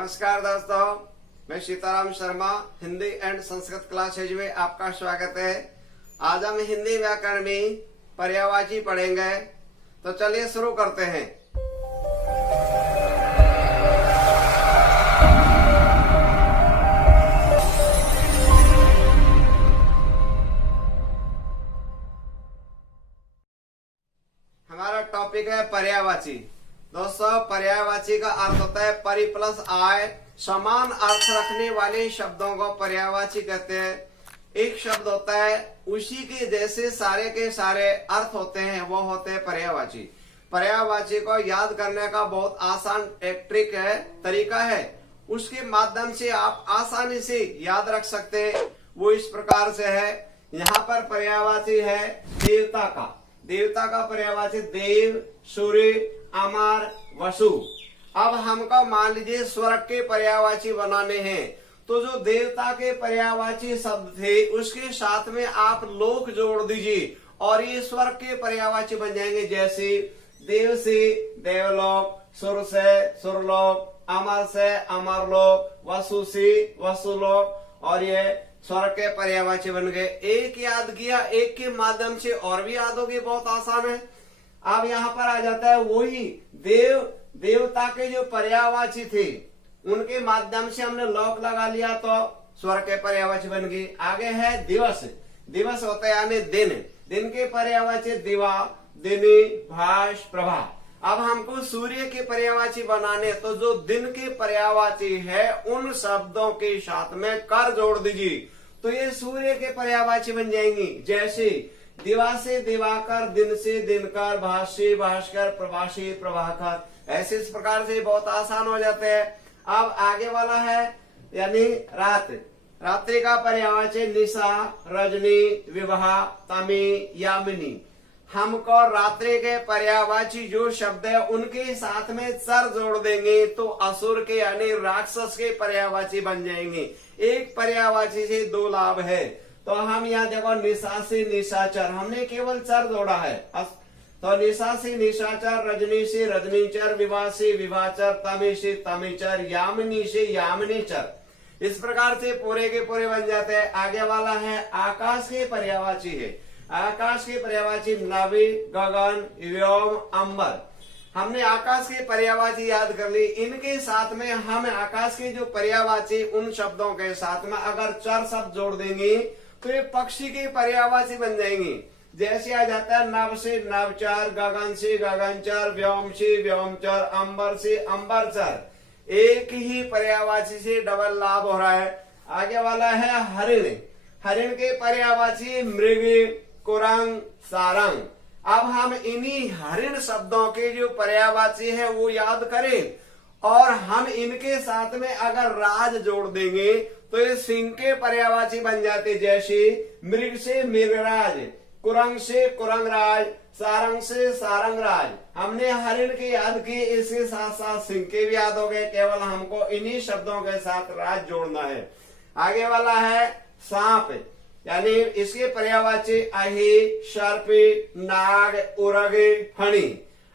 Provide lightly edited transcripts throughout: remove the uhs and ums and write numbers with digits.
नमस्कार दोस्तों, मैं सीताराम शर्मा हिंदी एंड संस्कृत क्लासेज में आपका स्वागत है। आज हम हिंदी व्याकरण में पर्यायवाची पढ़ेंगे, तो चलिए शुरू करते हैं। हमारा टॉपिक है पर्यायवाची। दोस्तों, पर्यायवाची का अर्थ होता है परि प्लस आय, समान अर्थ रखने वाले शब्दों को पर्यायवाची कहते हैं। एक शब्द होता है उसी के जैसे सारे के सारे अर्थ होते हैं, वो होते हैं पर्यायवाची। पर्यायवाची को याद करने का बहुत आसान एक ट्रिक है, तरीका है, उसके माध्यम से आप आसानी से याद रख सकते हैं। वो इस प्रकार से है। यहाँ पर पर्यायवाची है देवता का। देवता का पर्यायवाची देव, सूर्य, अमर, वसु। अब हमको मान लीजिए स्वर्ग के पर्यायवाची बनाने हैं, तो जो देवता के पर्यायवाची शब्द थे उसके साथ में आप लोक जोड़ दीजिए और ये स्वर्ग के पर्यायवाची बन जाएंगे। जैसे देव से देवलोक, सुर से सुरलोक, अमर से अमरलोक, वसु से वसुलोक, और ये स्वर्ग के पर्यायवाची बन गए। एक याद किया, एक के माध्यम से और भी याद होगी, बहुत आसान है। अब यहाँ पर आ जाता है वही देवता के जो पर्यायवाची थे उनके माध्यम से हमने लोक लगा लिया तो स्वर्ग के पर्यायवाची बन गई। आगे है दिवस। दिवस होता है यानी दिन। दिन के पर्यायवाची दिवा, दिनी, भाष, प्रभा। अब हमको सूर्य के पर्यायवाची बनाने, तो जो दिन के पर्यायवाची है उन शब्दों के साथ में कर जोड़ दीजिए, तो ये सूर्य के पर्यायवाची बन जाएंगी। जैसे दिवा से दिवाकर, दिन से दिनकर, भाष से भास्कर, प्रभा से प्रभाकर। ऐसे इस प्रकार से बहुत आसान हो जाते हैं। अब आगे वाला है यानी रात। रात्रि का पर्यायवाची निशा, रजनी, विवाह, तमी, यामिनी। हमको रात्रि के पर्यायवाची जो शब्द है उनके साथ में सर जोड़ देंगे तो असुर के यानी राक्षस के पर्यायवाची बन जाएंगे। एक पर्यायवाची से दो लाभ है। तो हम यहाँ देखो निशा से निशाचर, हमने केवल चर जोड़ा है, तो निशा से निशाचर, रजनी से रजनीचर, विवाह से विवाहचर, तमी से तमीचर, यामिनी से यामिनीचर। इस प्रकार से पूरे के पूरे बन जाते हैं। आगे वाला है आकाश के पर्यायवाची है। आकाश के पर्यायवाची नभि, गगन, व्योम, अंबर। हमने आकाश के पर्यायवाची याद कर ली। इनके साथ में हम आकाश के जो पर्यायवाची उन शब्दों के साथ में अगर चर शब्द जोड़ देंगे तो ये पक्षी के पर्यायवाची बन जाएंगे। जैसे आ जाता है नभ से नभचर, गगन से गगनचर, व्योम से व्योमचर, अंबर से अंबरचर। एक ही पर्यायवाची से डबल लाभ हो रहा है। आगे वाला है हरिण। हरिण के पर्यायवाची मृग, कुरंग, सारंग। अब हम इन्हीं हरिण शब्दों के जो पर्यायवाची है वो याद करें और हम इनके साथ में अगर राज जोड़ देंगे तो ये सिंह के पर्यायवाची बन जाते। जैसे मृग से मृगराज, कुरंग से कुरंगराज, सारंग से सारंगराज। हमने हरिण के याद किए, इसके साथ साथ सिंह के भी याद हो गए। केवल हमको इन्हीं शब्दों के साथ राज जोड़ना है। आगे वाला है सांप, यानी इसके पर्यायवाची अहि, सर्प, नाग, उरग, फणी।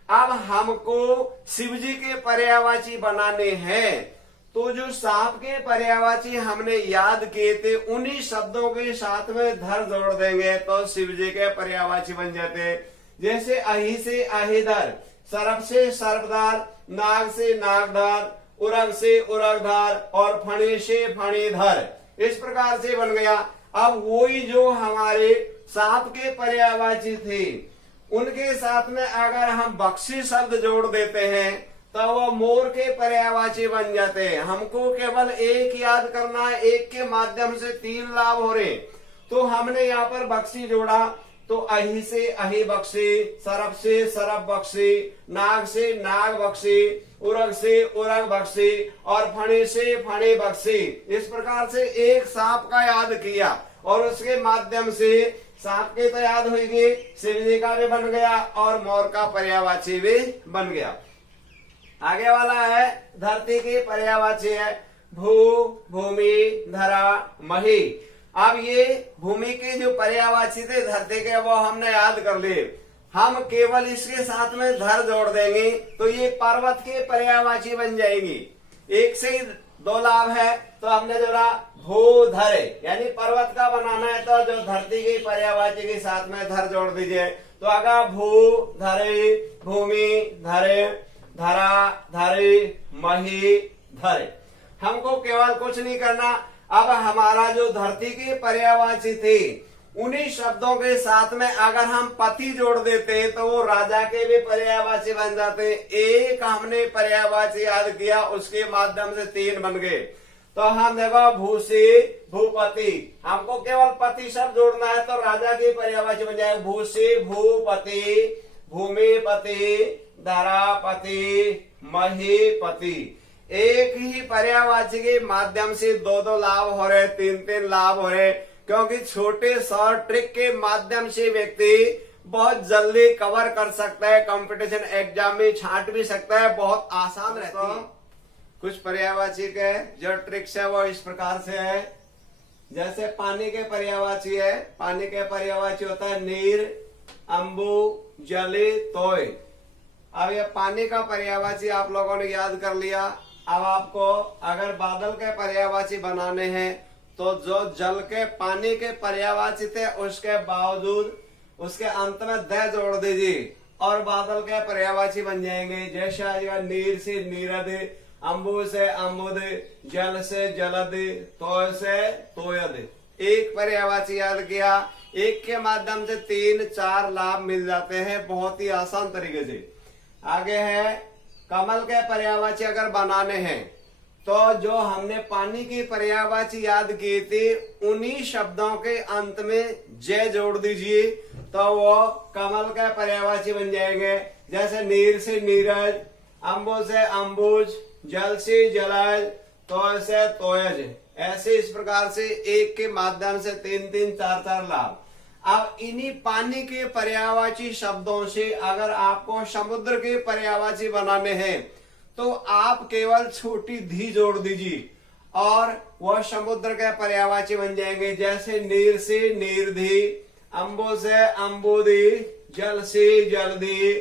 अब हमको शिवजी के पर्यायवाची बनाने हैं, तो जो सांप के पर्यायवाची हमने याद किए थे उन्हीं शब्दों के साथ में धर जोड़ देंगे तो शिवजी के पर्यायवाची बन जाते। जैसे अहि से अहिधर, सर्प से सर्पधर, नाग से नागधर, उरग से उरगधर और फणी से फणीधर। इस प्रकार से बन गया। अब वही जो हमारे सांप के पर्यायवाची थे उनके साथ में अगर हम बख्शी शब्द जोड़ देते हैं तो वो मोर के पर्यायवाची बन जाते हैं। हमको केवल एक याद करना है, एक के माध्यम से तीन लाभ हो रहे। तो हमने यहाँ पर बख्शी जोड़ा, तो अहि से अहि बख्शी, सरप से सरप बख्शी, नाग से नाग बख्शी, उरग से उरग बख्शी और फणी से फणी बख्शी। इस प्रकार से एक सांप का याद किया और उसके माध्यम से सांप के तो याद हुई गई, शिवजी का भी बन गया और मोर का पर्यायवाची भी बन गया। आगे वाला है धरती के पर्यायवाची है भू, भूमि, धरा, मही। अब ये भूमि के जो पर्यायवाची थे धरती के वो हमने याद कर लिए। हम केवल इसके साथ में धर जोड़ देंगे तो ये पर्वत के पर्यायवाची बन जाएगी। एक से ही दो लाभ है, तो हमने जोड़ा भूधरे, यानी पर्वत का बनाना है तो जो धरती की पर्यायवाची के साथ में धर जोड़ दीजिए, तो आगा भू धरे, भूमि धरे, धरा धरे, मही धरे। हमको केवल कुछ नहीं करना, अब हमारा जो धरती की पर्यायवाची थी उन्हीं शब्दों के साथ में अगर हम पति जोड़ देते तो वो राजा के भी पर्यायवाची बन जाते। एक हमने पर्यायवाची याद किया, उसके माध्यम से 3 बन गए। तो हम देखो भूषी, भूपति, हमको केवल पति शब्द जोड़ना है तो राजा की पर्यायवाची बन जाएगा भूषी, भूपति, भूमिपति, धरापति, महीपति। एक ही पर्यायवाची के माध्यम से 2-2 लाभ हो रहे, 3-3 लाभ हो रहे, क्योंकि छोटे शॉर्ट ट्रिक के माध्यम से व्यक्ति बहुत जल्दी कवर कर सकता है, कंपटीशन एग्जाम में छांट भी सकता है, बहुत आसान रहता है। कुछ पर्यायवाची के जो ट्रिक्स है वो इस प्रकार से है। जैसे पानी के पर्यायवाची है, पानी के पर्यायवाची होता है नीर, अंबु, जली, तोय। अब ये पानी का पर्यायवाची आप लोगों ने याद कर लिया। अब आपको अगर बादल के पर्यायवाची बनाने हैं तो जो जल के पानी के पर्यायवाची थे उसके बावजूद उसके अंत में द जोड़ दीजिए और बादल के पर्यायवाची बन जाएंगे। जैसे आएगा नीर से नीरद, अंबु से अम्बुद, जल से जलद, तोय से तोयद। एक पर्यायवाची याद किया, एक के माध्यम से 3-4 लाभ मिल जाते हैं बहुत ही आसान तरीके से। आगे है कमल के पर्यायवाची अगर बनाने हैं तो जो हमने पानी की पर्यायवाची याद की थी उन्हीं शब्दों के अंत में जय जोड़ दीजिए तो वो कमल के पर्यायवाची बन जाएंगे। जैसे नीर से नीरज, अंबु से अंबुज, जल से जलज, तोय से तोयज। ऐसे इस प्रकार से एक के माध्यम से 3-3, 4-4 लाभ। अब इन्हीं पानी के पर्यायवाची शब्दों से अगर आपको समुद्र के पर्यायवाची बनाने हैं तो आप केवल छोटी धी जोड़ दीजिए और वह समुद्र के पर्यायवाची बन जाएंगे। जैसे नीर से नीरधी, अंबु से अंबुदी, जल से जलदी,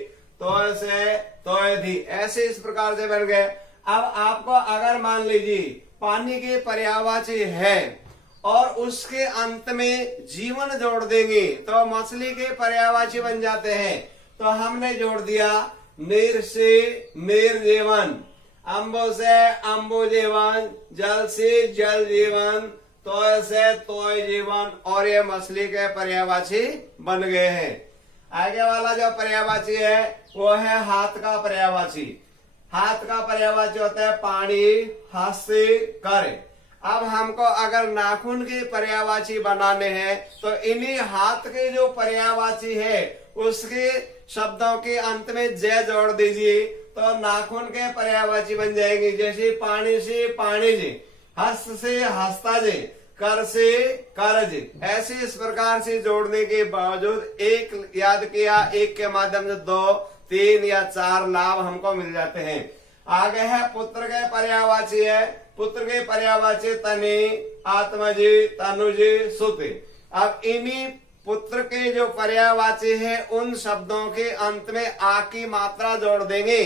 तोय से तोयधी। ऐसे इस प्रकार से बन गए। अब आपको अगर मान लीजिए पानी के पर्यायवाची है और उसके अंत में जीवन जोड़ देंगे तो मछली के पर्यायवाची बन जाते हैं। तो हमने जोड़ दिया नीर से निर्जीवन, अंबु से अंबु जीवन, जल से जल जीवन, तोय से तोय जीवन, और ये मछली के पर्यायवाची बन गए हैं। आगे वाला जो पर्यायवाची है वो है हाथ का पर्यायवाची। हाथ का पर्यायवाची होता है पानी, हास्य, कर। अब हमको अगर नाखून के पर्यायवाची बनाने हैं तो इन्हीं हाथ के जो पर्यायवाची है उसके शब्दों के अंत में जय जोड़ दीजिए तो नाखून के पर्यायवाची बन जाएंगे। जैसे पानी से पाणिज, हस्त से हस्ताज, कर से करज। ऐसे इस प्रकार से जोड़ने के बावजूद एक याद किया, एक के माध्यम से 2, 3 या 4 लाभ हमको मिल जाते हैं। आगे है पुत्र के पर्यायवाची है। पुत्र के पर्यायवाची तनि, आत्मजी, तनुजी, सुत। अब इन्हीं पुत्र के जो पर्यायवाची है उन शब्दों के अंत में आ की मात्रा जोड़ देंगे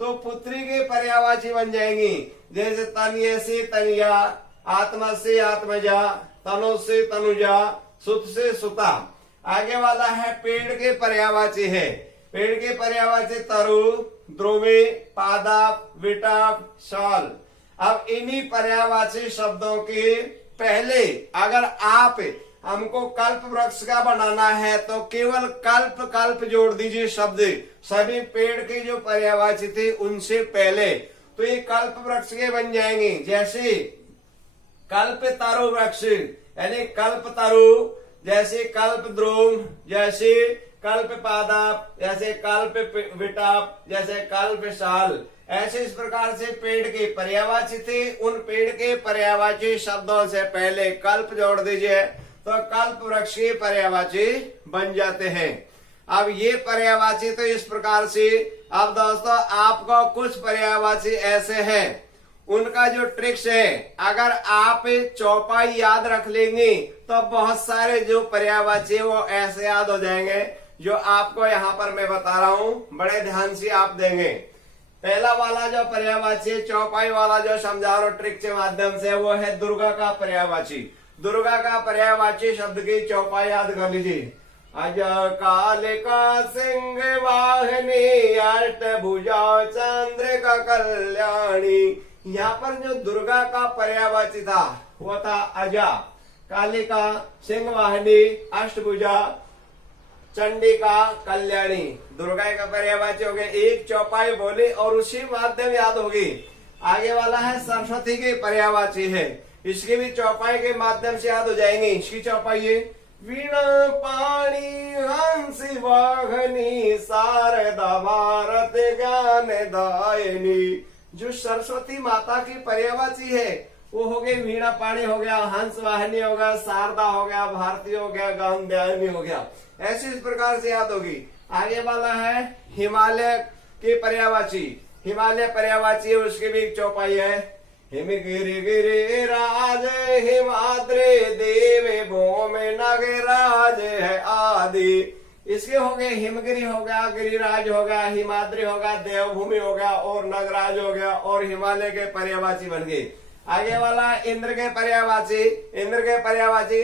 तो पुत्री के पर्यायवाची बन जाएंगी। जैसे तनिये से तनिया, आत्मा से आत्मजा, तनु से तनुजा, सुत से सुता। आगे वाला है पेड़ के पर्यायवाची है। पेड़ के पर्यायवाची तरु, द्रुमी, पादाप, विटाप, शाल। अब इन्हीं पर्यायवाची शब्दों के पहले अगर आप हमको कल्प वृक्ष का बनाना है तो केवल कल्प कल्प जोड़ दीजिए शब्द सभी पेड़ के जो पर्यायवाची थे उनसे पहले, तो ये कल्प वृक्ष के बन जाएंगे। जैसे कल्प तरु वृक्ष यानी कल्प तरु, जैसे कल्प द्रुम, जैसे कल्प पादाप, जैसे कल्प विटाप, जैसे कल्प शाल। ऐसे इस प्रकार से पेड़ के पर्यायवाची थे उन पेड़ के पर्यायवाची शब्दों से पहले कल्प जोड़ दीजिए तो कल्प वृक्ष के पर्यायवाची बन जाते हैं। अब ये पर्यायवाची तो इस प्रकार से। अब दोस्तों आपको कुछ पर्यायवाची ऐसे हैं उनका जो ट्रिक्स है अगर आप चौपाई याद रख लेंगे तो बहुत सारे जो पर्यायवाची है वो ऐसे याद हो जाएंगे जो आपको यहाँ पर मैं बता रहा हूँ, बड़े ध्यान से आप देंगे। पहला वाला जो पर्यायवाची चौपाई वाला जो समझा रहा ट्रिक के माध्यम से वो है दुर्गा का पर्यायवाची। दुर्गा का पर्यायवाची शब्द की चौपाई याद कर लीजिए। अज कालिका सिंह वाहिनी अष्टभुजा चंद्र का कल्याणी। यहाँ पर जो दुर्गा का पर्यायवाची था वो था अजा, कालिका, सिंह वाहिनी, अष्टभुजा, चंडिका, कल्याणी। दुर्गा का पर्यायवाची हो गया। एक चौपाई बोली और उसी माध्यम याद होगी। आगे वाला है सरस्वती की पर्यायवाची है, इसकी भी चौपाई के माध्यम से याद हो जाएंगे। इसकी चौपाई है वीणा पाणी हंसी वाहनी शारदा भारत ज्ञान दायिनी। जो सरस्वती माता की पर्यायवाची है वो हो गई वीणा पाणी हो गया, हंस वाहिनी हो गया, शारदा हो गया, भारती हो गया, ज्ञान दायिनी हो गया। ऐसे इस प्रकार से याद होगी। आगे वाला है हिमालय की पर्यायवाची। हिमालय पर्यायवाची उसकी भी एक चौपाई है। हिमगिरि गिरि राज हिमाद्री देव भूमि नगराज है आदि। इसके हो गए हिमगिरी हो गया, गिरिराज हो गया, हिमाद्री हो गया, देवभूमि हो गया और नगराज हो गया और हिमालय के पर्यायवाची बन गए। आगे वाला इंद्र के पर्यायवाची। इंद्र के पर्यायवाची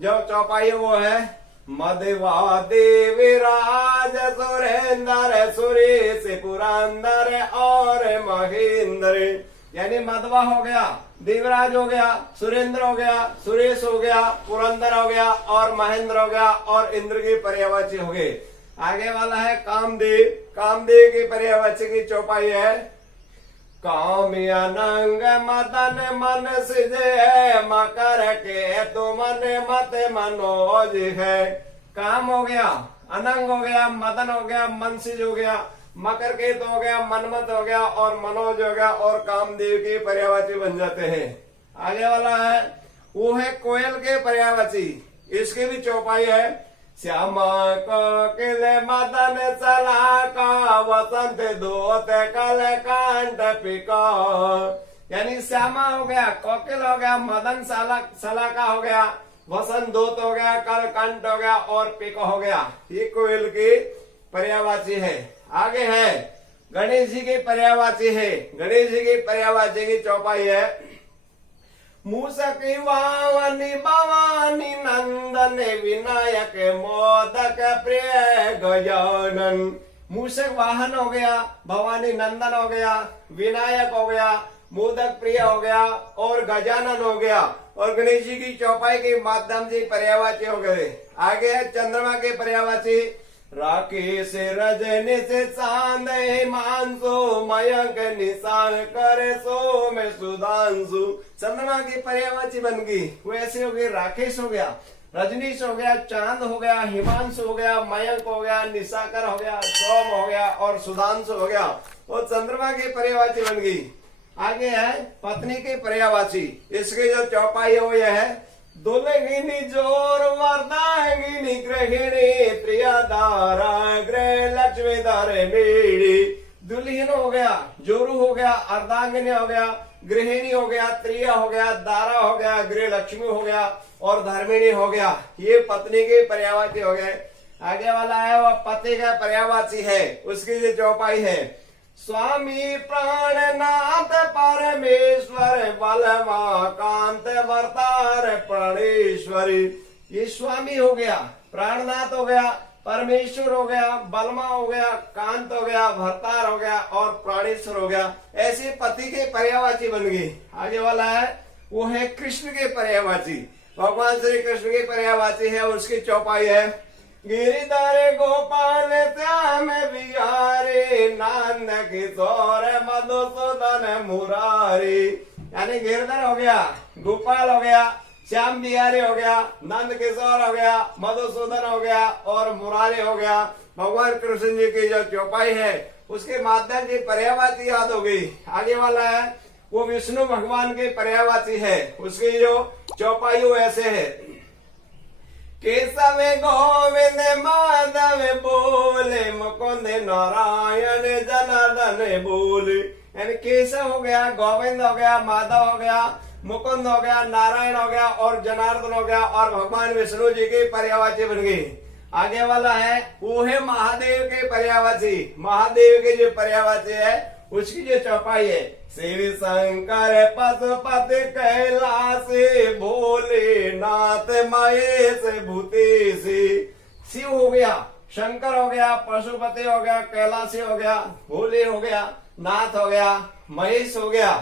जो चौपाई है वो है मधवा देवराज सुरेंद्र सुरेश पुरंदर और महेंद्र। यानी मधवा हो गया, देवराज हो गया, सुरेंद्र हो गया, सुरेश हो गया, पुरंदर हो गया और महेंद्र हो गया और इंद्र की पर्यायवाची हो गए। आगे वाला है कामदेव। कामदेव की पर्यायवाची की चौपाई है काम्यानंग मदन मन सिजे मकर के तुमन मत मनोज है। काम हो गया, अनंग हो गया, मदन हो गया, मनसिज हो गया, मकर केत हो गया, मनमत हो गया और मनोज हो गया और कामदेव की पर्यायवाची बन जाते हैं। आगे वाला है वो है कोयल के पर्यायवाची। इसकी भी चौपाई है श्यामा कोकिल मदन चला का वसंत दोत कल कांट पिका। यानी श्यामा हो गया, कोकिल हो गया, मदन सलाका हो गया, वसंत दोत हो गया, कल कंठ हो गया और पिका हो गया। ये कोयल की पर्यायवाची है। आगे है गणेश जी की पर्यायवाची है। गणेश जी की पर्यायवाची की चौपाई है मूषक वावनी भवानी नंदन विनायक मोदक प्रिय गजानन। मूषक वाहन हो गया, भवानी नंदन हो गया, विनायक हो गया, मोदक प्रिय हो गया और गजानन हो गया और गणेश जी की चौपाई के माध्यम से पर्यायवाची हो गए। आगे है चंद्रमा के पर्यायवाची राकेश रजनी से चांद हिमांशु मयंक निशान करे सो में सुधांशु। चंद्रमा की पर्यायवाची बन गई। वो ऐसे हो गए राकेश हो गया, रजनीश हो गया, चांद हो गया, हिमांशु हो गया, मयंक हो गया, निशाकर हो गया, सोम हो गया और सुधांशु हो गया। वो चंद्रमा की पर्यायवाची बन गई। आगे है पत्नी की पर्यायवाची। इसकी जो चौपाई है वो यह है दुल्हिनी जोर वरदांगिनी गृहिणी प्रियदारा गृह लक्ष्मी धारे मेरी। दुल्हन हो गया, जोरू हो गया, अर्धांगिनी हो गया, गृहिणी हो गया, त्रिया हो गया, दारा हो गया, गृह लक्ष्मी हो गया और धर्मिणी हो गया। ये पत्नी के पर्यायवाची हो गए। आगे वाला है वह पति का पर्यायवाची है। उसकी जो चौपाई है स्वामी प्राणनाथ परमेश्वर बलवा कांत वर्तार प्राणेश्वरी। ये स्वामी हो गया, प्राणनाथ हो गया, परमेश्वर हो गया, बलमा हो गया, कांत हो गया, भरतार हो गया और प्राणेश्वर हो गया। ऐसे पति के पर्यायवाची बन गई। आगे वाला है वो है कृष्ण के पर्यायवाची। भगवान श्री कृष्ण की पर्यायवाची है। उसकी चौपाई है गिरिधर गोपाल श्याम बिहारी नंद किशोर मधुसूदन मुरारी। यानी गिरधर हो गया, गोपाल हो गया, श्याम बिहारी हो गया, नंद किशोर हो गया, मधुसूदन हो गया और मुरारी हो गया। भगवान कृष्ण जी की जो चौपाई है उसके माध्यम से पर्यायवाची याद हो गई। आगे वाला है वो विष्णु भगवान के पर्यायवाची है। उसकी जो चौपाई वो ऐसे है केशव गोविंद माधव बोले मुकुंद नारायण जनार्दन बोले। यानी केशव हो गया, गोविंद हो गया, माधव हो गया, मुकुंद हो गया, नारायण हो गया और जनार्दन हो गया और भगवान विष्णु जी की पर्यायवाची बन गई। आगे वाला है वो है महादेव के पर्यायवाची। महादेव के जो पर्यायवाची है उसकी जो चौपाई है, शिव शंकर पशुपति कैलासी भोलेनाथ महेश भूतेशी। शिव हो गया, शंकर हो गया, पशुपति हो गया, कैलाशी हो गया, भोले हो गया, नाथ हो गया, महेश हो गया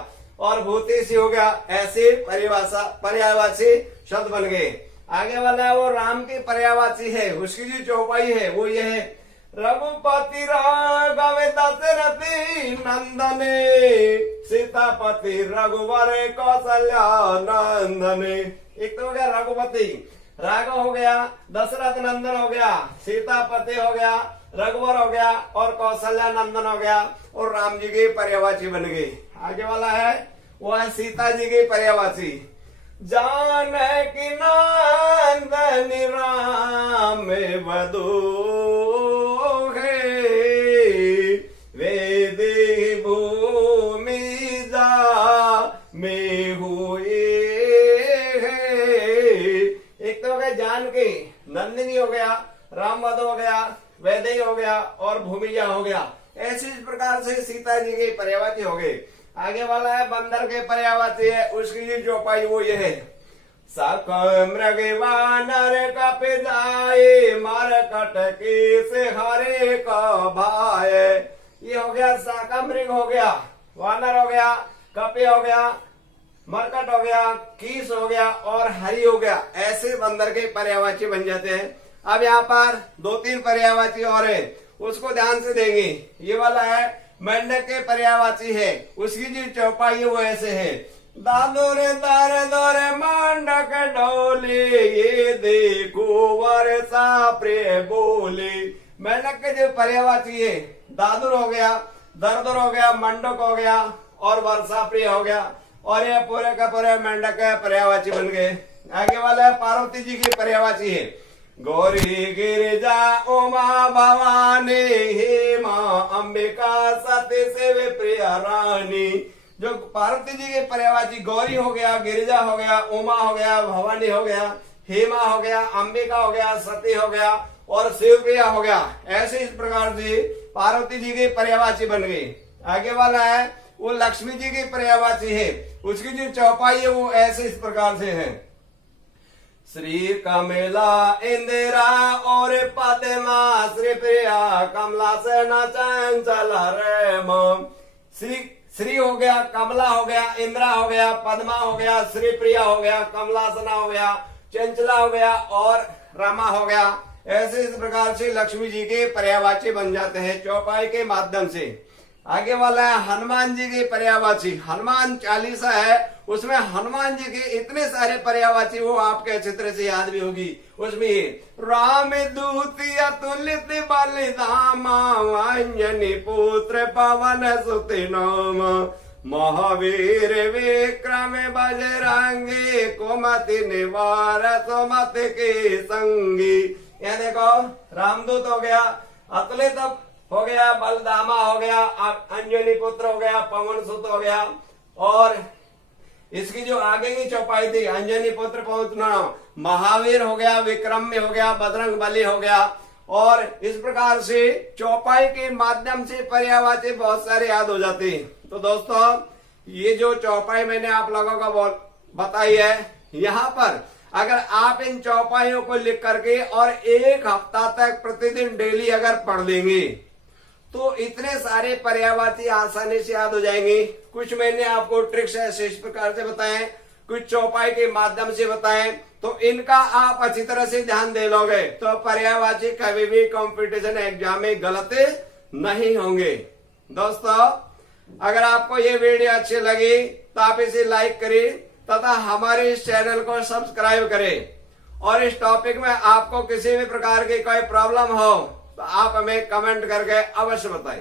और भूतेशी हो गया। ऐसे पर्यायवाची शब्द बन गए। आगे वाला है वो राम की पर्यायवाची है, उसकी जो चौपाई है वो ये है, रघुपति राघव दशरथी नंदने सीतापति रघुवर कौशल्या नंदने। एक तो हो गया रघुपति, राघव हो गया, दशरथ नंदन हो गया, सीतापति हो गया, रघुवर हो गया और कौशल्या नंदन हो गया और राम जी की पर्यायवाची बन गई। आगे वाला है वो है सीता जी की पर्यायवाची, जानकी नंदन राम वधू है वेदी भूमि जा में हुए है। एक तो हो गया जानकी, नंदिनी हो गया, राम वधू हो गया, वैदेही हो गया और भूमिजा हो गया। ऐसे इस प्रकार से सीता जी की पर्यायवाची हो गई। आगे वाला है बंदर के पर्यायवाची है, उसकी जो चौपाई वो ये है, सख मृग वानर कप जाए मरकट के से हरे का भाई। ये हो गया शाका मृग हो गया, वानर हो गया, कपे हो गया, मरकट हो गया, कीस हो गया और हरी हो गया। ऐसे बंदर के पर्यायवाची बन जाते हैं। अब यहाँ पर 2-3 पर्यायवाची और है, उसको ध्यान से देंगे। ये वाला है मेंढक के पर्यायवाची है, उसकी जो चौपाई है वो ऐसे है, दादोरे तारे दोरे मेंढक डोले ये देखो वर्षा प्रिय बोले। मेंढक के जो पर्यायवाची है, दादुर हो गया, दरदुर हो गया, मंडक हो गया और वर्षा प्रिय हो गया और ये पूरे का पूरे मेंढक के पर्यायवाची बन गए। आगे वाला है पार्वती जी की पर्यायवाची है, गौरी गिरिजा उमा भवानी हे माँ अंबिका सती से प्रिया रानी। जो पार्वती जी के पर्यायवाची गौरी हो गया, गिरिजा हो गया, उमा हो गया, भवानी हो गया, हेमा हो गया, अंबिका हो गया, सती हो गया और शिवप्रिया हो गया। ऐसे इस प्रकार से पार्वती जी की पर्यायवाची बन गई। आगे वाला है वो लक्ष्मी जी की पर्यायवाची है, उसकी जो चौपाई है वो ऐसे इस प्रकार से है, श्री कमला इंदिरा और पद्मा श्री प्रिया कमला से न चंचल रेम। श्री हो गया, कमला हो गया, इंदिरा हो गया, पद्मा हो गया, श्री प्रिया हो गया, कमलासना हो गया, चंचला हो गया और रमा हो गया। ऐसे इस प्रकार से लक्ष्मी जी के पर्यायवाची बन जाते हैं चौपाई के माध्यम से। आगे वाला है हनुमान जी की पर्यायवाची, हनुमान चालीसा है, उसमें हनुमान जी के इतने सारे पर्यायवाची वो आपके अच्छी तरह से याद भी होगी। उसमें राम दूत अतुलित बलिधामा अंजनी पुत्र पवन सुत नाम महावीर विक्रम बजरंगी कुमति निवार सुमति के संगी। यह देखो रामदूत हो गया, अतुलित हो गया, बलदामा हो गया, अंजनी पुत्र हो गया, पवन सुत हो गया और इसकी जो आगे की चौपाई थी अंजनी पुत्र पवन, महावीर हो गया, विक्रम में हो गया, बजरंग बली हो गया और इस प्रकार से चौपाई के माध्यम से पर्यायवाची बहुत सारे याद हो जाते हैं। तो दोस्तों ये जो चौपाई मैंने आप लोगों को बताई है, यहाँ पर अगर आप इन चौपाइयों को लिख करके और 1 हफ्ता तक प्रतिदिन डेली अगर पढ़ लेंगे तो इतने सारे पर्यायवाची आसानी से याद हो जाएंगे। कुछ मैंने आपको ट्रिक्स ऐसे इस प्रकार से बताए, कुछ चौपाई के माध्यम से बताएं, तो इनका आप अच्छी तरह से ध्यान दे लोगे तो पर्यायवाची कभी भी कंपटीशन एग्जाम में गलत नहीं होंगे। दोस्तों अगर आपको ये वीडियो अच्छी लगी तो आप इसे लाइक करें तथा हमारे इस चैनल को सब्सक्राइब करें और इस टॉपिक में आपको किसी भी प्रकार की कोई प्रॉब्लम हो तो आप हमें कमेंट करके अवश्य बताएं।